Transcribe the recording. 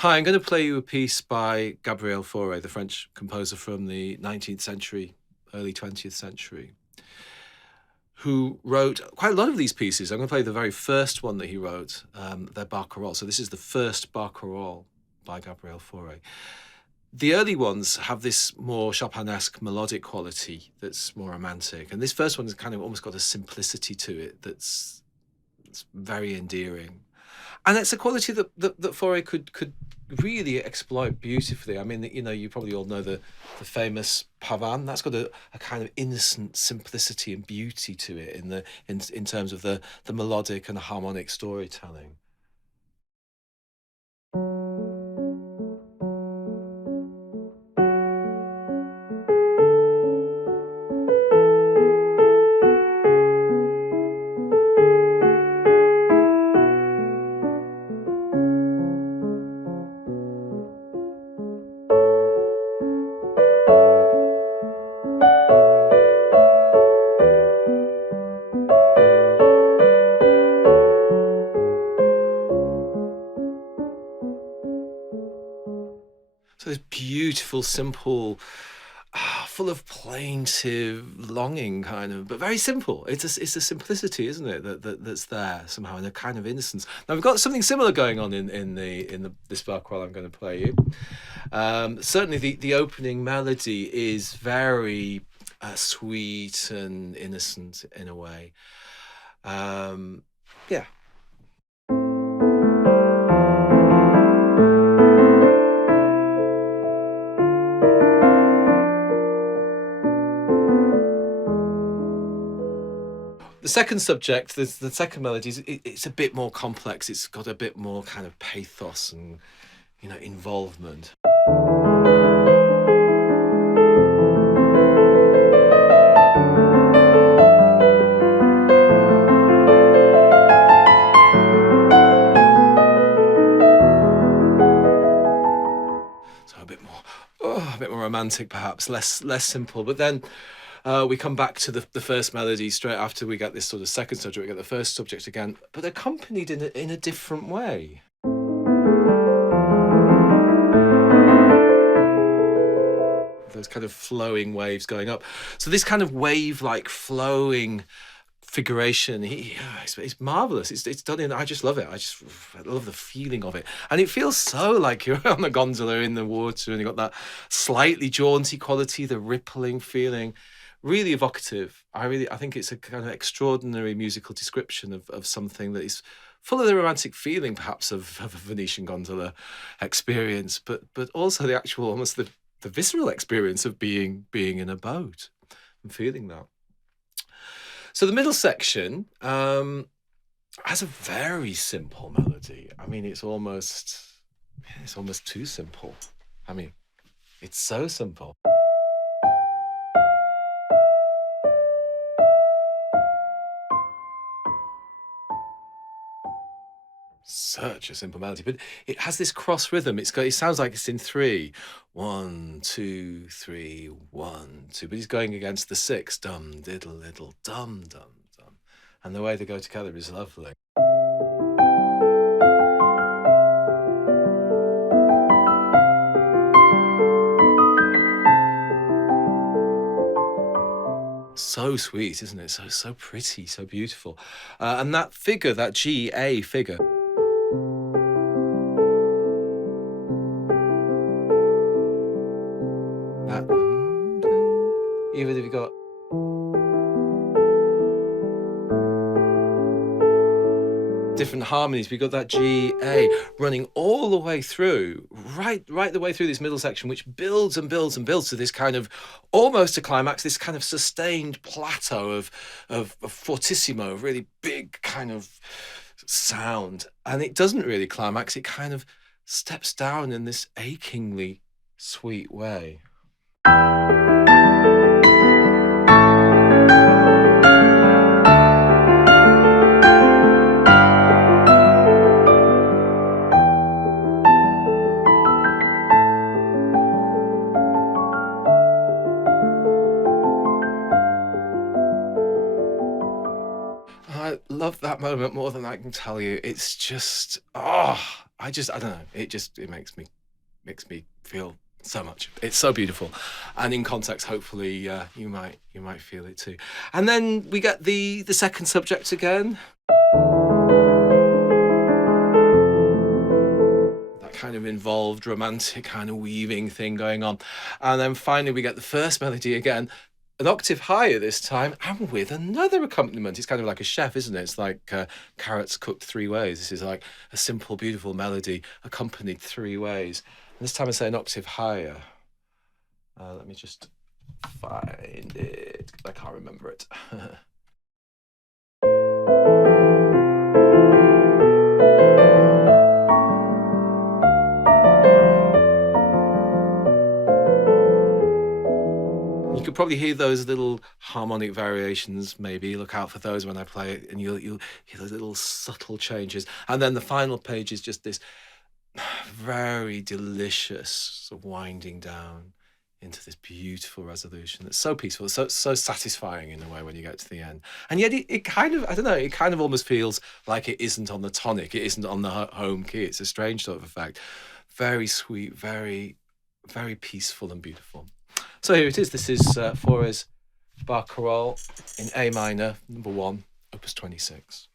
Hi, I'm going to play you a piece by Gabriel Fauré, the French composer from the 19th century, early 20th century, who wrote quite a lot of these pieces. I'm going to play the very first one that he wrote, their Barcarolle. So this is the first Barcarolle by Gabriel Fauré. The early ones have this more Chopinesque melodic quality that's more romantic, and this first one has kind of almost got a simplicity to it that's very endearing. And it's a quality that Fauré could really exploit beautifully. I mean, you probably all know the famous Pavane. That's got a kind of innocent simplicity and beauty to it in terms of the melodic and the harmonic storytelling. So this beautiful, simple, full of plaintive longing, kind of, but very simple. It's a simplicity, isn't it, that's there somehow, and a kind of innocence. Now we've got something similar going on in this barcarolle I'm going to play you. Certainly, the opening melody is very sweet and innocent in a way. Yeah. The second subject, the second melody, it's a bit more complex. It's got a bit more kind of pathos and involvement. So a bit more romantic, perhaps less simple. But then we come back to the first melody straight after we get this sort of second subject. We get the first subject again, but accompanied in a different way. Those kind of flowing waves going up. So this kind of wave-like flowing figuration, it's marvelous. It's done in. I just love it. I love the feeling of it, and it feels so like you're on a gondola in the water, and you got that slightly jaunty quality, the rippling feeling, really evocative. I think it's a kind of extraordinary musical description of something that is full of the romantic feeling, perhaps of a Venetian gondola experience, but also the actual almost the visceral experience of being in a boat and feeling that. So the middle section has a very simple melody. I mean, it's almost too simple. I mean, it's so simple. Such a simple melody, but it has this cross rhythm. It sounds like it's in three. 1, 2, 3, 1, 2. But he's going against the six. Dum, diddle, diddle, dum, dum, dum. And the way they go together is lovely. So sweet, isn't it? So pretty, so beautiful. And that figure, that G-A figure. That, even if you got different harmonies, we got that G-A running all the way through, right the way through this middle section, which builds and builds and builds to this kind of almost a climax, this kind of sustained plateau of fortissimo, really big kind of sound. And it doesn't really climax, it kind of steps down in this achingly sweet way. I love that moment more than I can tell you. It's just, oh, I don't know. It makes me feel so much. It's so beautiful, and in context, hopefully, you might feel it too. And then we get the second subject again. That kind of involved romantic kind of weaving thing going on, and then finally we get the first melody again, an octave higher this time, and with another accompaniment. It's kind of like a chef, isn't it? It's like carrots cooked three ways. This is like a simple, beautiful melody accompanied three ways. And this time I say an octave higher. Let me just find it, 'cause I can't remember it. You could probably hear those little harmonic variations. Maybe look out for those when I play it, and you'll hear those little subtle changes. And then the final page is just this very delicious sort of winding down into this beautiful resolution that's so peaceful, so satisfying in a way when you get to the end. And yet it kind of, I don't know, it kind of almost feels like it isn't on the tonic, it isn't on the home key. It's a strange sort of effect. Very sweet, very, very peaceful and beautiful. So here it is. This is Fauré's Barcarolle in A minor, number 1, opus 26.